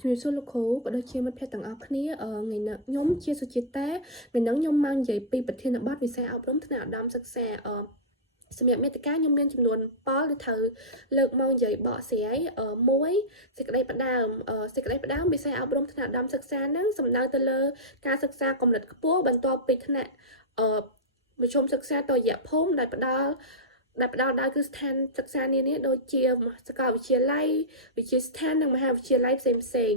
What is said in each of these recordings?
ជំរាបសួរលោកគ្រូក៏ដូចជាមិត្តភ័ក្តិទាំងអស់គ្នាថ្ងៃនេះខ្ញុំជាសុជាតាថ្ងៃនេះខ្ញុំមកនិយាយពីប្រធានបទវិស័យអប់រំថ្នាក់ឧត្តមសិក្សាសម្រាប់មេតិកាខ្ញុំមានចំនួន7ឬត្រូវលើកមកនិយាយបកស្រាយមួយសេចក្តីផ្ដើមវិស័យអប់រំថ្នាក់ឧត្តមសិក្សាហ្នឹងសំដៅទៅលើការសិក្សាកម្រិតខ្ពស់បន្ទាប់ពីថ្នាក់មធ្យមសិក្សាតរយៈភូមិដែលផ្ដល់ដោយគឺស្ថានសិក្សានានាដូចជាសាកលវិទ្យាល័យវិទ្យាស្ថាននិងមហាវិទ្យាល័យផ្សេង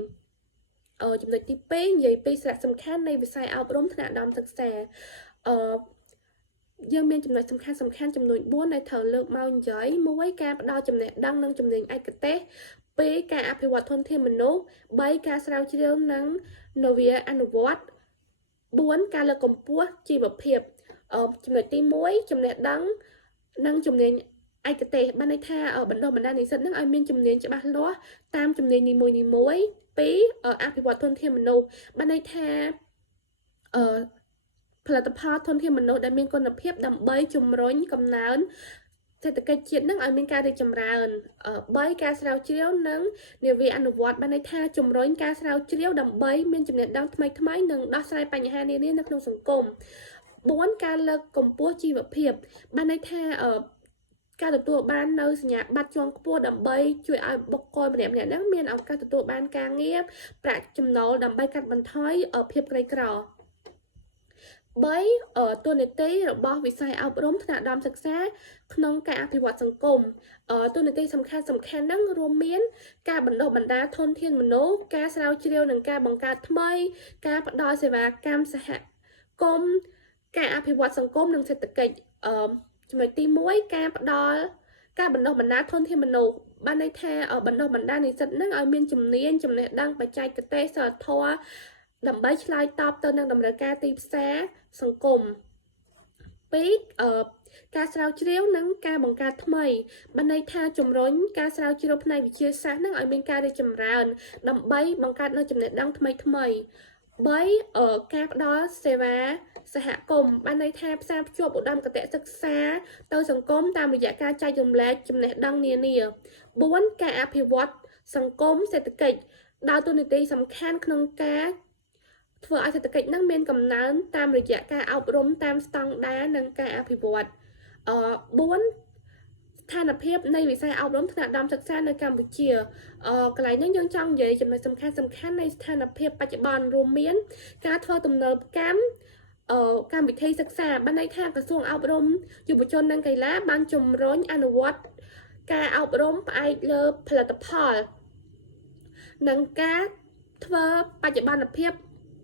ចំណុចទី2និយាយពីសារៈសំខាន់នៃវិស័យអប់រំថ្នាក់ឧត្តមសិក្សាយើងមានចំណុចសំខាន់ចំនួន4ដែលត្រូវលើកមកនិយាយ1ការផ្ដល់ចំណេះដឹងនិងជំនាញឯកទេស2ការអភិវឌ្ឍធនធានមនុស្ស3ការស្រាវជ្រាវនិងនវានុវត្តន៍4ការលើកកម្ពស់ជីវភាពចំណុចទី1ចំណេះដឹងនិងជំនាញឯកទេសបានន័យថាបណ្ដុះបណ្ដាលនិស្សិតនឹងឲ្យមានជំនាញច្បាស់លាស់តាមជំនាញនីមួយ2អភិវឌ្ឍធនធានមនុស្សបានន័យថាផលិតផលធនធានមនុស្សដែលមានគុណភាពដើម្បីជំរុញកំណើនសេដ្ឋកិច្ចជាតិនឹងឲ្យមានការរីកចម្រើន3ការស្រាវជ្រាវនិងនវានុវត្តន៍បានន័យថាជំរុញការស្រាវជ្រាវដើម្បីមានចំណេះដឹងថ្មីនិងដោះស្រាយបញ្ហានានានៅក្នុងសង្គម4ការលើកកម្ពស់ជីវភាពបានន័យថាការទទួលបាននៅសញ្ញាបត្រជាន់ខ្ពស់ដើម្បីជួយឲ្យបុគ្គលម្នាក់ៗហ្នឹងមានឱកាសទទួលបានការងារប្រាក់ចំណូលដើម្បីកាត់បន្ថយភាពក្រីក្រ3តួនាទីរបស់វិស័យអប់រំថ្នាក់ឧត្តមសិក្សាក្នុងការអភិវឌ្ឍសង្គមតួនាទីសំខាន់ហ្នឹងរួមមានការបណ្ដុះបណ្ដាលធនធានមនុស្សការស្រាវជ្រាវនិងការបង្កើតថ្មីការផ្ដល់សេវាកម្មសហគមន៍ការអភិវឌ្ឍសង្គមនិងសេដ្ឋកិច្ចចំណុចទី1ការបណ្ដុះបណ្ដាលធនធានមនុស្សបានន័យថាបណ្ដុះបណ្ដាលនិស្សិតនឹងឲ្យមានជំនាញចំណេះដឹងបច្ចេកទេសសីលធម៌ដើម្បីឆ្លើយតបទៅនឹងតម្រូវការទីផ្សារសង្គម2ការស្រាវជ្រាវនិងការបង្កើតថ្មីបានន័យថាជំរុញការស្រាវជ្រាវផ្នែកវិទ្យាសាស្ត្រនឹងឲ្យមានការរីកចម្រើនដើម្បីបង្កើតនូវចំណេះដឹងថ្មី3ការផ្ដល់សេវាសហគមន៍បានន័យថាផ្សារភ្ជាប់ឧត្តមគតិសិក្សាទៅសង្គមតាមរយៈការចែករំលែកចំណេះដឹងនានា4ការអភិវឌ្ឍសង្គមសេដ្ឋកិច្ចដើរតួនាទីសំខាន់ក្នុងការធ្វើឲ្យសេដ្ឋកិច្ចនឹងមានកំណើនតាមរយៈការអប់រំតាមស្តង់ដារនិងការអភិវឌ្ឍ4ស្ថានភាពនៃវិស័យអប់រំថ្នាក់ឧត្តមសិក្សានៅកម្ពុជាកន្លែងនេះយើងចង់និយាយចំណុចសំខាន់នៃស្ថានភាពបច្ចុប្បន្នរួមមានការធ្វើទំនើបកម្មកម្មវិធីសិក្សាបានន័យថាក្រសួងអប់រំយុវជននិងកីឡាបានជំរុញអនុវត្តការអប់រំផ្អែកលើផលិតផលនិងការធ្វើបច្ចុប្បន្នភាព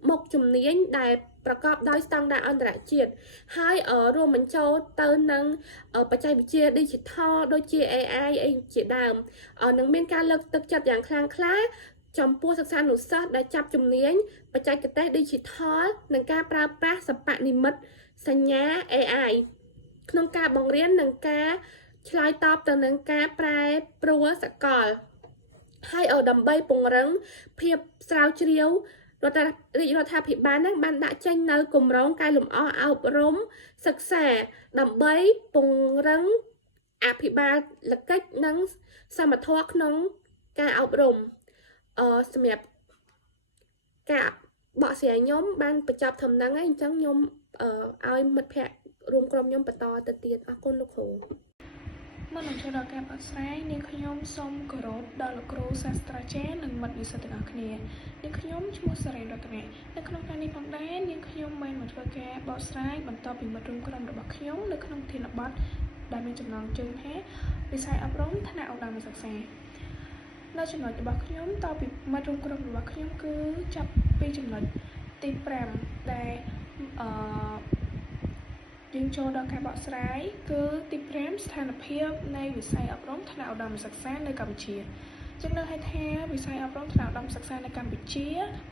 មុខជំនាញដែលប្រកបដោយស្តង់ដារអន្តរជាតិហើយរួមបញ្ចូលទៅនឹងបច្ចេកវិទ្យា Digital ដូចជា AI អីជាដើមនឹងមានការលើកទឹកចិត្តយ៉ាងខ្លាំងក្លាចំពោះសិស្សានុសិស្សដែលចាប់ជំនាញបច្ចេកទេស Digital និងការប្រើប្រាស់សិប្បនិម្មិតសញ្ញា AI ក្នុងការបង្រៀននិងការឆ្លើយតបទៅនឹងការប្រែប្រួលសកលហើយដើម្បីពង្រឹងភាពស្រាវជ្រាវរដ្ឋាភិបាលនឹងបានដាក់ចេញនៅគម្រោងកែលម្អអប់រំសិក្សាដើម្បីពង្រឹងអភិបាលកិច្ចនិងសមត្ថភាពក្នុងការអប់រំសម្រាប់ការបកស្រាយខ្ញុំបានបញ្ចប់ត្រឹមហ្នឹងហើយអញ្ចឹងខ្ញុំឲ្យមិត្តភ័ក្តិរួមក្រុមខ្ញុំបន្តទៅទៀតអរគុណលោកគ្រូមុននឹងចូលដល់ការបកស្រាយនាងខ្ញុំសូមគោរពដល់លោកគ្រូសាស្ត្រាចារ្យនិងមិត្តនិស្សិតទាំងអស់គ្នានាងខ្ញុំឈ្មោះសេរីរតនានៅក្នុងការនេះផងដែរនាងខ្ញុំបានមកធ្វើការបកស្រាយបន្តពីមិត្តរួមក្រុមរបស់ខ្ញុំនៅក្នុងប្រធានបទដែលមានចំណងជើងថាវិស័យអប់រំថ្នាក់ឧត្តមសិក្សានៅចំណុចរបស់ខ្ញុំតពីមិត្តរួមក្រុមរបស់ខ្ញុំគឺចាប់ពីចំណុចទី5ដែលយើងចូលដល់ការបកស្រាយគឺទី5ស្ថានភាពនៃវិស័យអប់រំថ្នាក់ឧត្តមសិក្សានៅកម្ពុជាយើងដឹងថាវិស័យអប់រំថ្នាក់ឧត្តមសិក្សានៅកម្ពុជា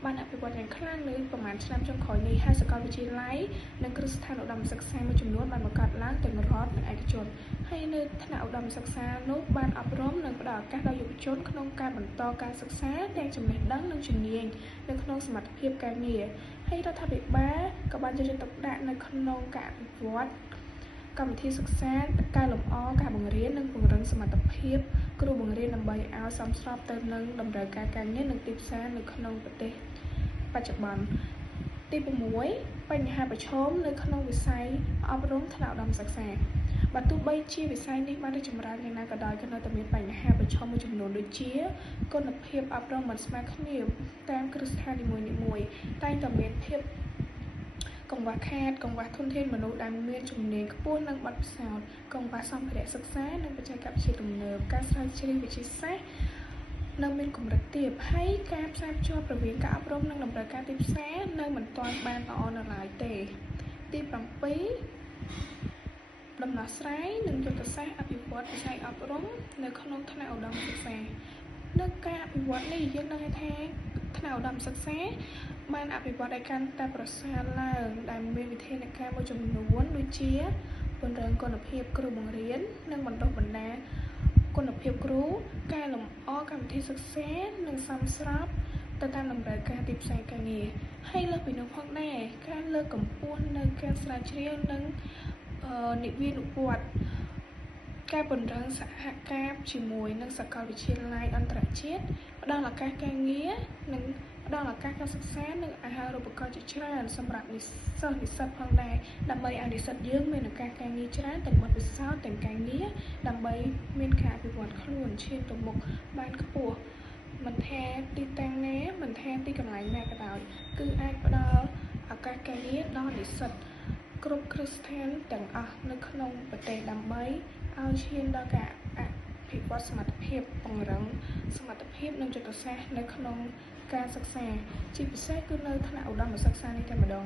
បានអភិវឌ្ឍយ៉ាងខ្លាំងនៅប្រមាណឆ្នាំចុងក្រោយនេះហើយសាកលវិទ្យាល័យនិងគ្រឹះស្ថានឧត្តមសិក្សាមួយចំនួនបានបង្កើតឡើងទាំងរដ្ឋនិងឯកជនហើយនៅថ្នាក់ឧត្តមសិក្សានោះបានអប់រំនិងផ្តល់ឱកាសដល់យុវជនក្នុងការបន្តការសិក្សាទាំងចំណេះដឹងនិងជំនាញនៅក្នុងសមត្ថភាពការងារហើយរដ្ឋាភិបាលក៏បានយកចិត្តទុកដាក់នៅក្នុងការអភិវឌ្ឍ កម្មវិធីសិក្សាកែលម្អការបង្រៀននិងពង្រឹងសមត្ថភាពគ្រូបង្រៀនដើម្បីឲ្យសមស្របទៅនឹងតម្រូវការការងារនិងទីផ្សារនៅក្នុងប្រទេសបច្ចុប្បន្ន ទី6 បញ្ហាប្រឈមនៅក្នុងវិស័យអប់រំថ្នាក់ឧត្តមសិក្សាបើទោះបីជាវិស័យនេះបានរីកចម្រើនយ៉ាងណាក៏ដោយក៏នៅតែមានបញ្ហាប្រឈមមួយចំនួនដូចជាគុណភាពអប់រំមិនស្មើគ្នាតាមគ្រឹះស្ថាននីមួយៗតែងតែមានភាពកង្វះខាតកង្វះធនធានមនុស្សដែលមានជំនាញខ្ពស់និងបទពិសោធន៍កង្វះសម្ភារៈសិក្សានិងបច្ចេកវិទ្យាទំនើបការស្រាវជ្រាវវិទ្យាសាស្ត្រនៅមានកម្រិតទាបហើយការផ្សារភ្ជាប់រវាងការអប់រំនិងតម្រូវការទីផ្សារនៅមិនទាន់បានល្អនៅឡើយទេទី7ដំណោះស្រាយនិងយុទ្ធសាស្ត្រអភិវឌ្ឍវិស័យអប់រំនៅក្នុងថ្នាក់ឧត្តមសិក្សានៅការអភិវឌ្ឍនេះយើងនឹងថាថ្នាក់ឧត្តមសិក្សាបានអភិវឌ្ឍឲ្យកាន់តែប្រសើរឡើងដែលមានវិធានការមួយចំនួនដូចជាពង្រឹងគុណភាពគ្រូបង្រៀននិងបណ្ដុះបណ្ដាលគុណភាពគ្រូកែលម្អកម្មវិធីសិក្សានិងសមស្របទៅតាមតម្រូវការទីផ្សារការងារហើយលើសពីនោះផងដែរការលើកកម្ពស់នៅការស្រាវជ្រាវនិងនិវានុវត្តន៍ការពង្រឹងសហការជាមួយនឹងសាកលវិទ្យាល័យអន្តរជាតិផ្ដល់ឱកាសការងារនិងផ្ដល់ឱកាសការសិក្សានិងអាហារូបករណ៍ជាច្រើនសម្រាប់និស្សិតផងដែរដើម្បីឲ្យនិស្សិតយើងមានឱកាសការងារច្រើនទាំងបទពិសោធន៍ទាំងការងារដើម្បីមានការអភិវឌ្ឍខ្លួនឈានទៅមុខបានខ្ពស់មិនថាទីតាំងណាមិនថាទីកន្លែងណាក៏ដោយគឺអាចផ្ដល់ឱកាសការងារដល់និស្សិតគ្រប់គ្រឹះស្ថានទាំងអស់នៅក្នុងប្រទេសដើម្បីឲ្យឈានដល់ការអភិវឌ្ឍសមត្ថភាពពង្រឹងសមត្ថភាពនិងយុទ្ធសាស្ត្រនៅក្នុងការសិក្សាជាពិសេសគឺនៅថ្នាក់ឧត្តមសិក្សានេះតែម្ដង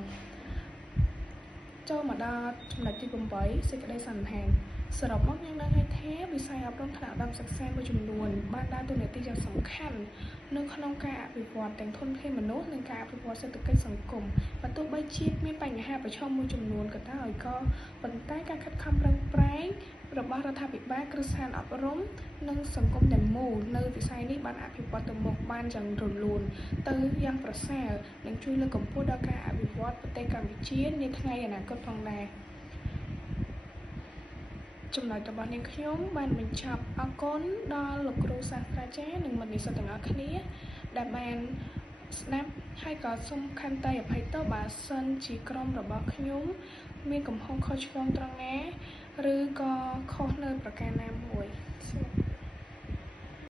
ចូលមកដល់ចំណុចទី8សេចក្តីសន្និដ្ឋានសរុបមកយើងនឹងឃើញថាវិស័យអប់រំថ្នាក់ឧត្តមសិក្សាមួយចំនួនបានដើរតួនាទីយ៉ាងសំខាន់នៅក្នុងការអភិវឌ្ឍទាំងធនធានមនុស្សនិងការអភិវឌ្ឍសេដ្ឋកិច្ចសង្គមបើទោះបីជាមានបញ្ហាប្រឈមមួយចំនួនក៏ដោយក៏ប៉ុន្តែការខិតខំប្រឹងប្រែងរបស់រដ្ឋាភិបាលគ្រឹះស្ថានអប់រំនិងសង្គមទាំងមូលនៅវិស័យនេះបានអភិវឌ្ឍទៅមុខបានយ៉ាងរលូនទៅយ៉ាងប្រសើរនិងជួយលើកកម្ពស់ដល់ការអភិវឌ្ឍប្រទេសកម្ពុជានាថ្ងៃអនាគតផងដែរចំណុចរបស់នាងខ្ញុំបានបញ្ចប់អរគុណដល់លោកគ្រូសាស្ត្រាចារ្យនិងមិត្តនិស្សិតទាំងអស់គ្នាដែលបានស្ដាប់ហើយក៏សូមខន្តីអភ័យទោសបើសិនជាក្រុមរបស់ខ្ញុំមានកំហុសខុសឆ្គងត្រង់ណាឬក៏ខុសនៅប្រការណាមួយ